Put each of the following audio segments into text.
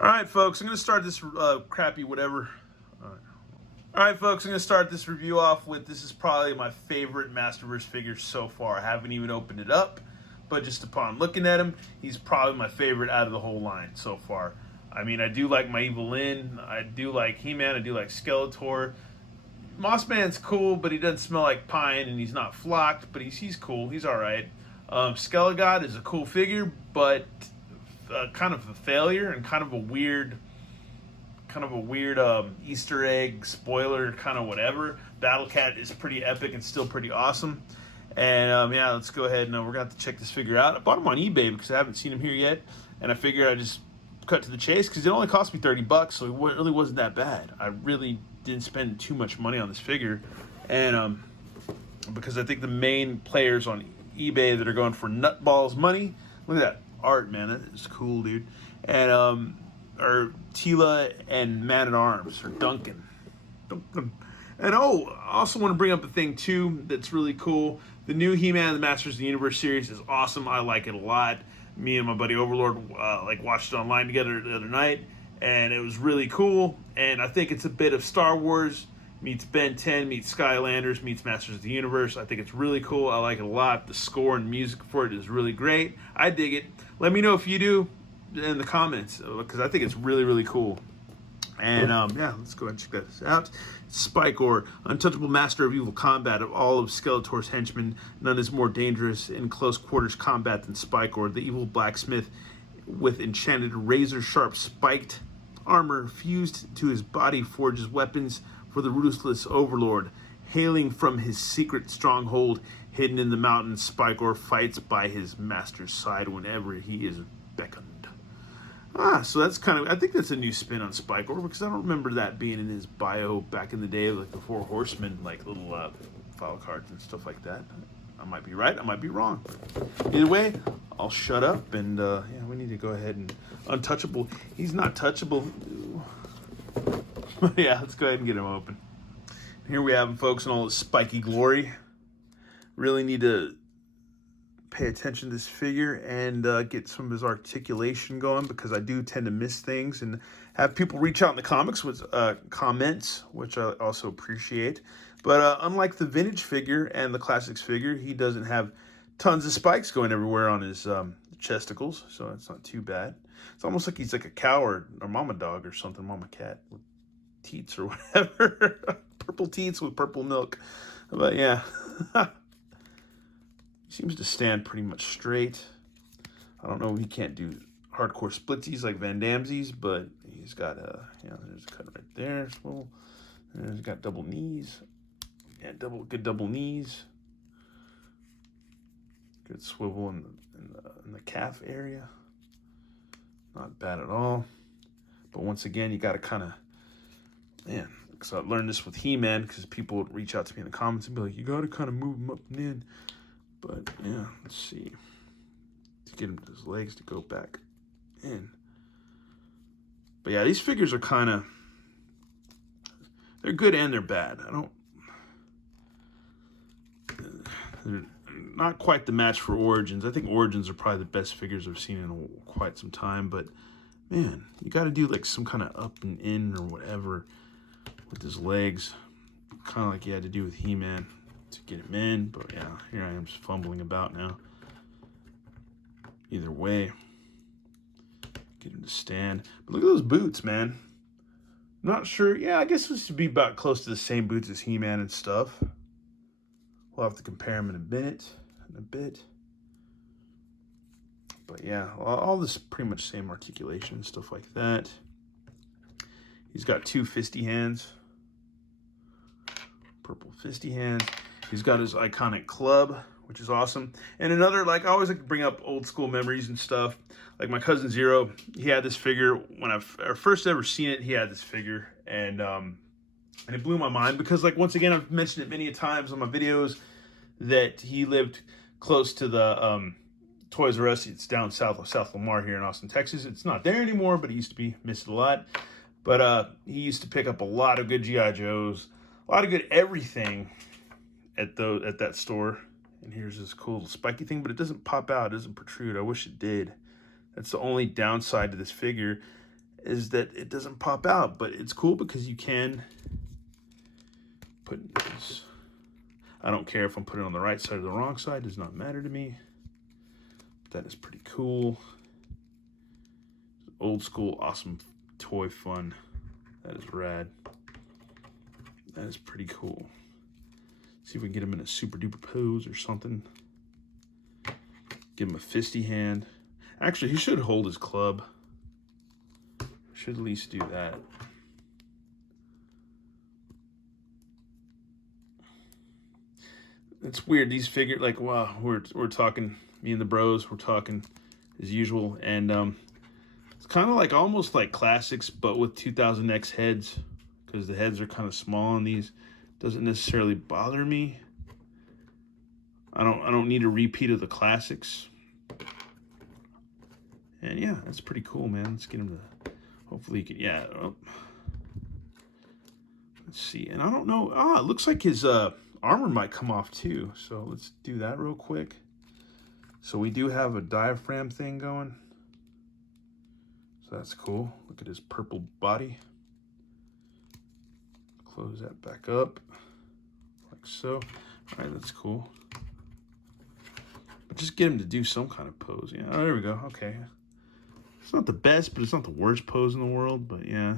All right, folks, I'm going to start this crappy whatever. All right, folks, I'm going to start this review off with this is probably my favorite Masterverse figure so far. I haven't even opened it up, but just upon looking at him, he's probably my favorite out of the whole line so far. I mean, I do like my Evil Lyn, I do like He-Man, I do like Skeletor. Mossman's cool, but he doesn't smell like pine, and he's not flocked, but he's cool. He's all right. Skelegod is a cool figure, but kind of a failure and kind of a weird Easter egg spoiler, kind of whatever. Battle Cat is pretty epic and still pretty awesome. And yeah, let's go ahead and we're gonna have to check this figure out. I bought him on eBay because I haven't seen him here yet, and I figured I'd just cut to the chase because it only cost me $30, so it really wasn't that bad. I really didn't spend too much money on this figure, and because I think the main players on eBay that are going for nutballs money. Look at that art, man. That is cool, dude. And are Tila and Man at Arms, or Duncan. And oh, I also want to bring up a thing too that's really cool. The new He-Man and the Masters of the Universe series is awesome. I like it a lot. Me and my buddy Overlord watched it online together the other night, and it was really cool. And I think it's a bit of Star Wars meets Ben 10 meets Skylanders meets Masters of the Universe. I think it's really cool. I like it a lot. The score and music for it is really great. I dig it. Let me know if you do in the comments, because I think it's really, really cool. And yeah, let's go ahead and check this out. Spikor, untouchable master of evil combat. Of all of Skeletor's henchmen, none is more dangerous in close quarters combat than Spikor, the evil blacksmith with enchanted razor-sharp spiked armor fused to his body forges weapons for the ruthless overlord. Hailing from his secret stronghold hidden in the mountains, Spikor fights by his master's side whenever he is beckoned. So that's kind of, I think that's a new spin on Spikor, because I don't remember that being in his bio back in the day, like the Four Horsemen, like little file cards and stuff like that. I might be right, I might be wrong. Either way, I'll shut up, and yeah, we need to go ahead and untouchable. He's not touchable. Yeah, let's go ahead and get him open. Here we have him, folks, in all his spiky glory. Really need to pay attention to this figure and get some of his articulation going, because I do tend to miss things, and have people reach out in the comics with comments, which I also appreciate. But unlike the vintage figure and the classics figure, he doesn't have tons of spikes going everywhere on his chesticles, so it's not too bad. It's almost like he's like a cow or mama dog or something, mama cat with teats or whatever. Purple teats with purple milk. But yeah. Seems to stand pretty much straight. I don't know if he can't do hardcore splitsies like Van Damme's, but he's got there's a cut right there. Swivel. And he's got double knees. Yeah, good double knees. Good swivel in the calf area. Not bad at all. But once again, you got to kind of, man, because I learned this with He-Man, because people would reach out to me in the comments and be like, you got to kind of move him up and in. But yeah, let's see. To get him to his legs to go back in. But yeah, these figures are kind of, they're good and they're bad. They're not quite the match for Origins. I think Origins are probably the best figures I've seen in quite some time. But man, you got to do like some kind of up and in or whatever with his legs. Kind of like you had to do with He-Man to get him in. But yeah, here I am just fumbling about now. Either way, get him to stand. But look at those boots, man. I'm not sure. Yeah, I guess this should be about close to the same boots as He-Man and stuff. We'll have to compare them in a bit. But yeah, all this pretty much same articulation and stuff like that. He's got two fisty hands. Purple fisty hands. He's got his iconic club, which is awesome. And another, like, I always like to bring up old school memories and stuff. Like my cousin Zero, he had this figure. When I first ever seen it, he had this figure. And it blew my mind because, like, once again, I've mentioned it many times on my videos that he lived close to the Toys R Us. It's down south of South Lamar here in Austin, Texas. It's not there anymore, but it used to be. Missed it a lot. But he used to pick up a lot of good G.I. Joes, a lot of good everything at that store. And here's this cool spiky thing, but it doesn't pop out, it doesn't protrude. I wish it did. That's the only downside to this figure. is that it doesn't pop out, but it's cool because you can put this. I don't care if I'm putting it on the right side or the wrong side, does not matter to me. That is pretty cool. Old school, awesome toy fun. That is rad. That is pretty cool. See if we can get him in a super duper pose or something. Give him a fisty hand. Actually, he should hold his club. Should at least do that. It's weird. These figures, like, wow, we're talking, me and the bros, we're talking as usual, and it's kind of like almost like classics, but with 2000X heads, because the heads are kind of small on these. Doesn't necessarily bother me. I don't need a repeat of the classics. And yeah, that's pretty cool, man. Let's get him to, hopefully he can, yeah. Oh. Let's see, and I don't know, it looks like his armor might come off too. So let's do that real quick. So we do have a diaphragm thing going. So that's cool. Look at his purple body. Close that back up, like so. All right, that's cool. But just get him to do some kind of pose. Yeah, oh, there we go, okay. It's not the best, but it's not the worst pose in the world, but yeah.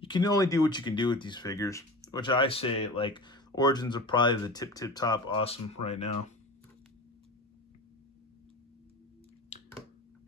You can only do what you can do with these figures, which I say, like, Origins are probably the tip top awesome right now.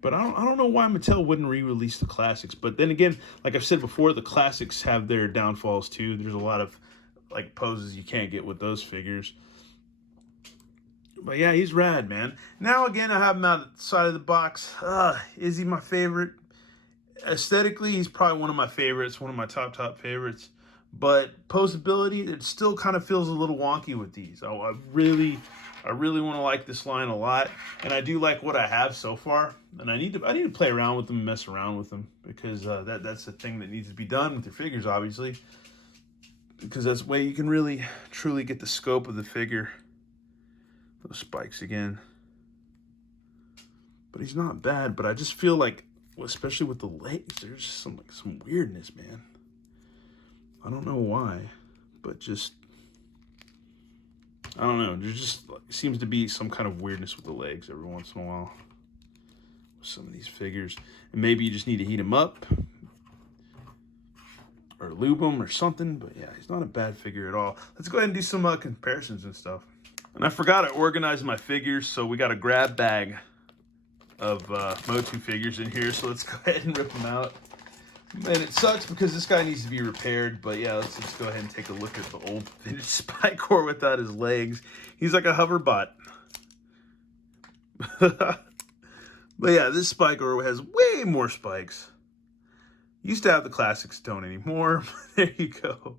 But I don't know why Mattel wouldn't re-release the classics. But then again, like I've said before, the classics have their downfalls too. There's a lot of like poses you can't get with those figures. But yeah, he's rad, man. Now again, I have him outside of the box. Is he my favorite? Aesthetically, he's probably one of my favorites, one of my top favorites. But posability, it still kind of feels a little wonky with these. I really want to like this line a lot, and I do like what I have so far. And I need to play around with them, and mess around with them, because that's the thing that needs to be done with your figures, obviously. Because that's the way you can really truly get the scope of the figure. Those spikes again. But he's not bad. But I just feel like, especially with the legs, there's just some weirdness, man. I don't know why, but just, I don't know. There just seems to be some kind of weirdness with the legs every once in a while with some of these figures. And maybe you just need to heat them up or lube them or something. But yeah, he's not a bad figure at all. Let's go ahead and do some comparisons and stuff. And I forgot I organized my figures, so we got a grab bag of Motu figures in here. So let's go ahead and rip them out. And it sucks because this guy needs to be repaired, but yeah, let's just go ahead and take a look at the old vintage Spikor without his legs. He's like a hoverbot. But yeah, this Spikor has way more spikes. Used to have the classics, don't anymore. There you go.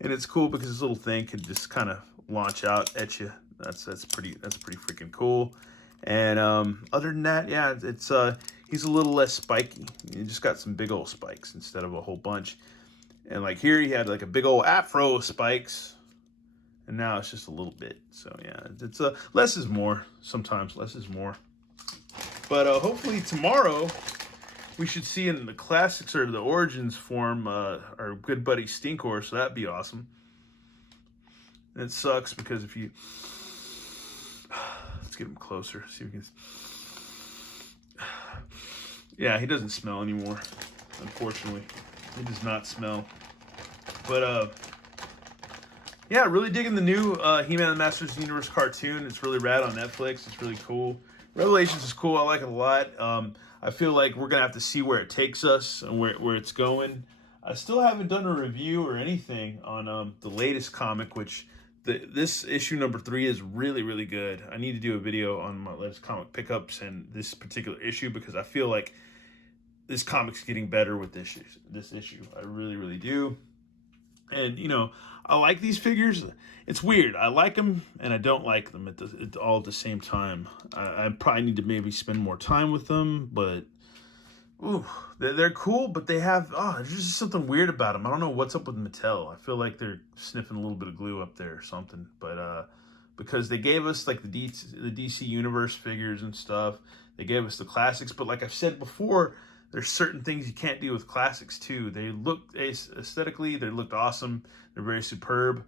And it's cool because this little thing can just kind of launch out at you. That's pretty freaking cool. And other than that, yeah, it's he's a little less spiky. He just got some big old spikes instead of a whole bunch. And like here, he had like a big old afro of spikes, and now it's just a little bit. So yeah, it's less is more. Sometimes less is more. But hopefully tomorrow we should see in the classics or the Origins form our good buddy Spikor. So that'd be awesome. And it sucks because if you let's get him closer. See if we can. Yeah, he doesn't smell anymore, unfortunately. He does not smell. But, yeah, really digging the new He-Man and the Masters Universe cartoon. It's really rad on Netflix. It's really cool. Revelations is cool. I like it a lot. I feel like we're going to have to see where it takes us and where it's going. I still haven't done a review or anything on the latest comic, which this issue number 3 is really, really good. I need to do a video on my latest comic pickups and this particular issue because I feel like this comic's getting better with this issue. I really, really do. And, you know, I like these figures. It's weird. I like them and I don't like them all at the same time. I probably need to maybe spend more time with them, but ooh, they're cool, but they have, there's just something weird about them. I don't know what's up with Mattel. I feel like they're sniffing a little bit of glue up there or something. But because they gave us like the DC Universe figures and stuff. They gave us the classics. But like I've said before, there's certain things you can't do with classics too. They look aesthetically, they looked awesome. They're very superb,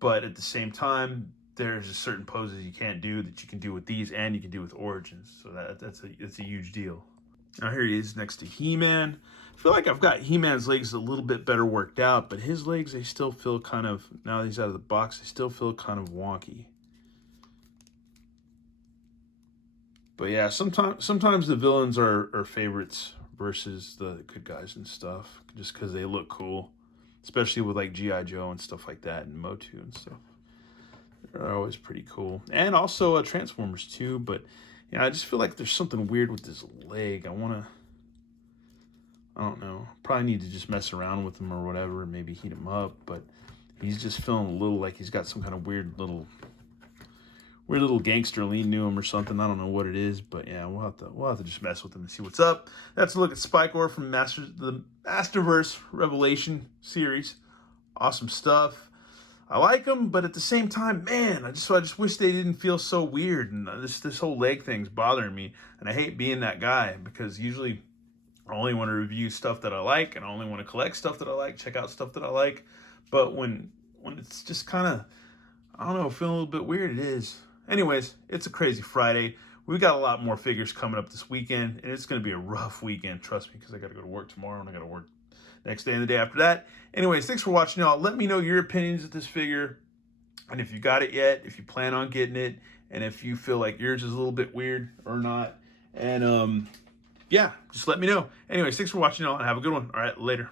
but at the same time, there's a certain poses you can't do that you can do with these, and you can do with Origins. So that's a huge deal. Now here he is next to He-Man. I feel like I've got He-Man's legs a little bit better worked out, but his legs, they still feel kind of, now that he's out of the box, they still feel kind of wonky. But yeah, sometimes the villains are favorites versus the good guys and stuff, just because they look cool, especially with like G.I. Joe and stuff like that, and Motu and stuff. They're always pretty cool, and also Transformers too. But yeah, I just feel like there's something weird with this leg. I don't know. Probably need to just mess around with him or whatever, and maybe heat him up. But he's just feeling a little like he's got some kind of weird little gangster lean to him or something. I don't know what it is, but yeah, we'll have to just mess with him and see what's up. That's a look at Spikor from the Masterverse Revelation series. Awesome stuff. I like them, but at the same time, man, I just wish they didn't feel so weird. And this whole leg thing's bothering me, and I hate being that guy, because usually I only want to review stuff that I like, and I only want to collect stuff that I like, check out stuff that I like. But when it's just kind of, I don't know, feeling a little bit weird, it is. Anyways, it's a crazy Friday. We got a lot more figures coming up this weekend, and it's going to be a rough weekend, trust me, because I got to go to work tomorrow, and I got to work next day and the day after that. Anyways, thanks for watching, y'all. Let me know your opinions of this figure, and if you got it yet, if you plan on getting it, and if you feel like yours is a little bit weird or not. And yeah, just let me know. Anyways, thanks for watching, y'all, and have a good one. All right, later.